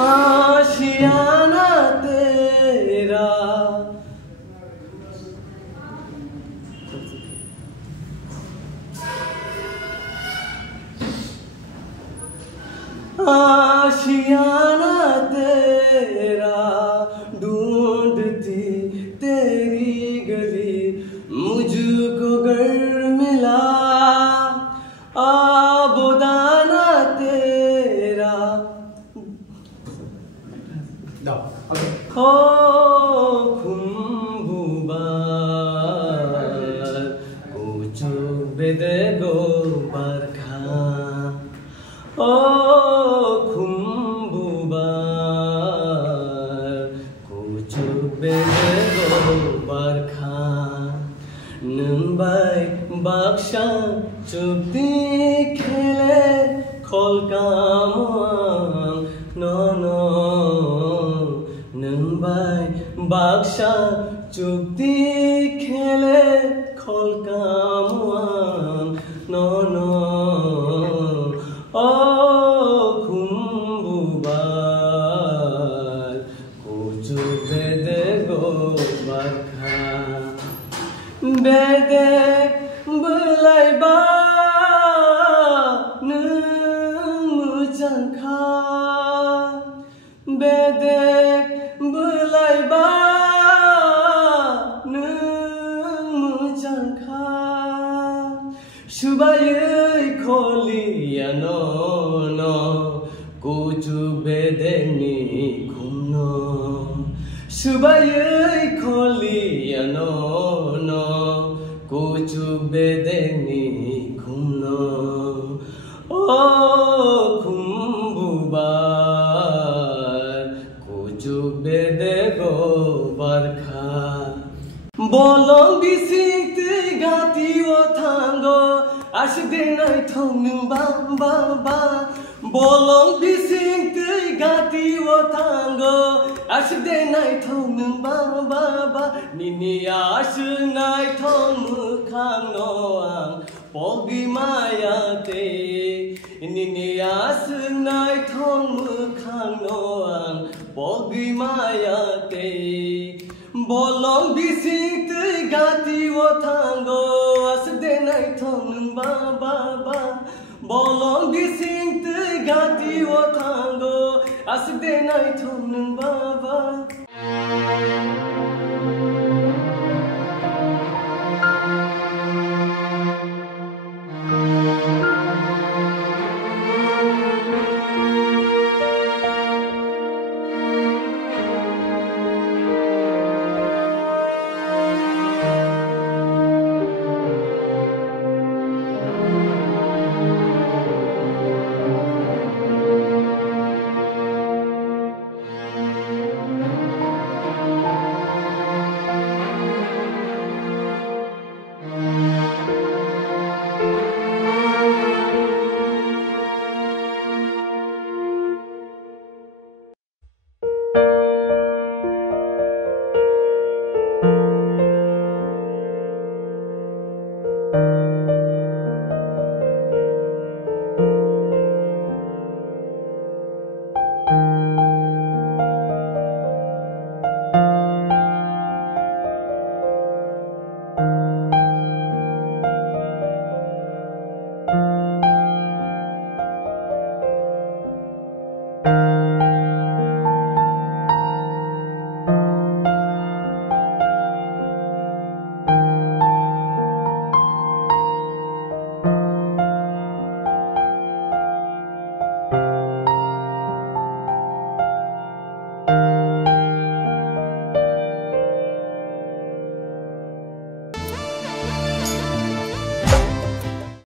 आशियाना तेरा आशियाना तेरा ढूंढती तेरी गली मुझको घर मिला आबोदाना तेरा हो खुम्बुबार कुचु बेदे गोबर खा ओ खुम्बुबार कुचु बेदे गोबर खा नंबाय बाक्सा चुप्ती खेले खोलकामुआं no नंबाय बाक्सा चुप्ती खेले खोलकामुआं no ओ खुम्बुबार कुचु बेदे गोबर खा बेदे बोलायबा नों मोजांखा बेदे बोलायबा नों मोजांखा सुबायै खलिया न कुचु बेदेनि घुमनो सुबायै खलिया न कुचु बेदेनि घुमनो ओ खुम्बुबार कुचु बेदे गोबर खा bolong bising tigati o tango ashde nai thonu ba bolong bising tigati o tango ashde nai thonu ba nini ash nai thonu khano ang pogi maya te nini ash nai thonu khano ang pogi maya te bolong bising tigati o tango ashde nai thonu ba bolong bising tigati o tango ashde nai thonu ba